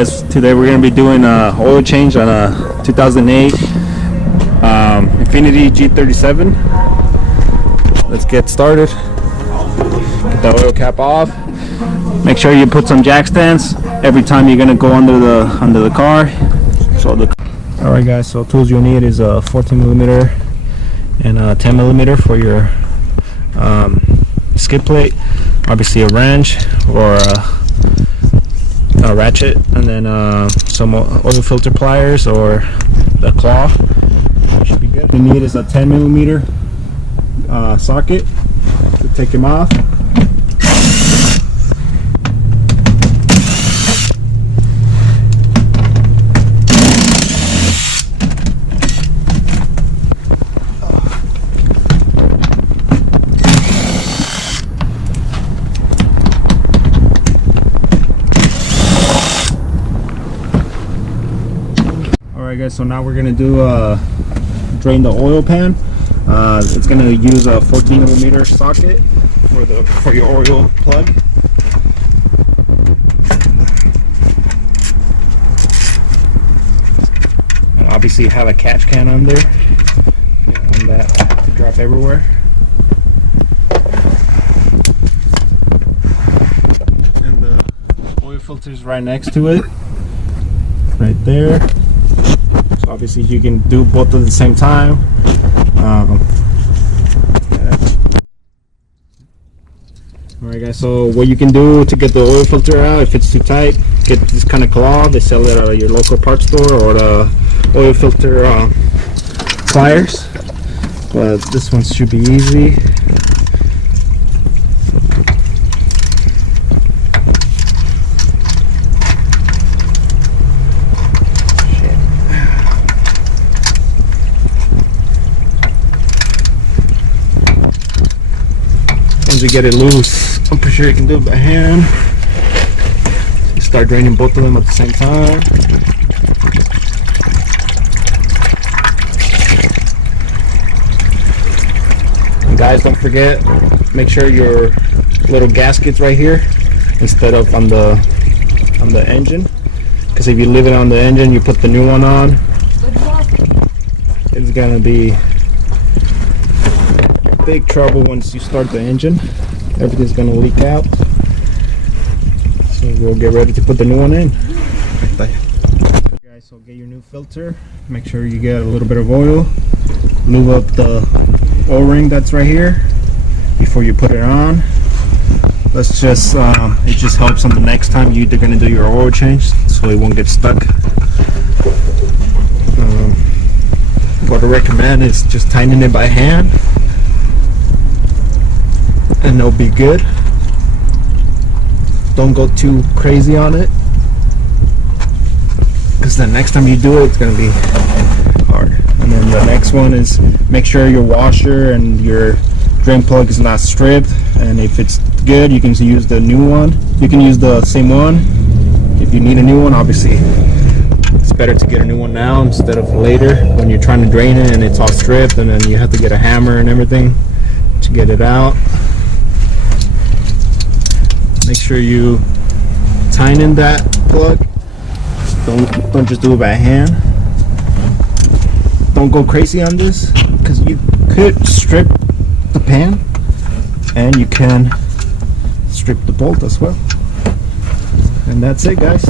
Guys, today we're going to be doing a oil change on a 2008 Infiniti G37. Let's get started. Get the oil cap off. Make sure you put some jack stands every time you're going to go under the car. Alright guys, so tools you'll need is a 14mm and a 10mm for your skid plate, obviously a wrench or a ratchet, and then some oil filter pliers or the claw. That should be good. What you need is a 10mm socket to take them off. Alright guys, so now we're gonna do drain the oil pan. It's gonna use a 14mm socket for your oil plug. And obviously have a catch can on there. You don't want that to drop everywhere. And the oil filter is right next to it, right there. Obviously you can do both at the same time. Alright guys, so what you can do to get the oil filter out, if it's too tight, get this kind of claw. They sell it at your local parts store, or the oil filter pliers. But this one should be easy. Once you get it loose, I'm pretty sure you can do it by hand. You start draining both of them at the same time. And guys, don't forget, make sure your little gasket's right here instead of on the engine. Because if you leave it on the engine, you put the new one on, it's gonna be big trouble once you start the engine. Everything's gonna leak out, so we'll get ready to put the new one in. Guys, so get your new filter, make sure you get a little bit of oil, lube up the o-ring that's right here before you put it on. Let's just it just helps on the next time you're gonna do your oil change, so it won't get stuck. What I recommend is just tightening it by hand, and it'll be good. Don't go too crazy on it, because the next time you do it, it's gonna be hard. And then the next one is make sure your washer and your drain plug is not stripped, and if it's good, you can use the new one. You can use the same one if you need a new one. Obviously it's better to get a new one now instead of later when you're trying to drain it and it's all stripped, and then you have to get a hammer and everything to get it out. Make sure you tighten that plug. Don't just do it by hand. Don't go crazy on this, because you could strip the pan and you can strip the bolt as well. And that's it guys.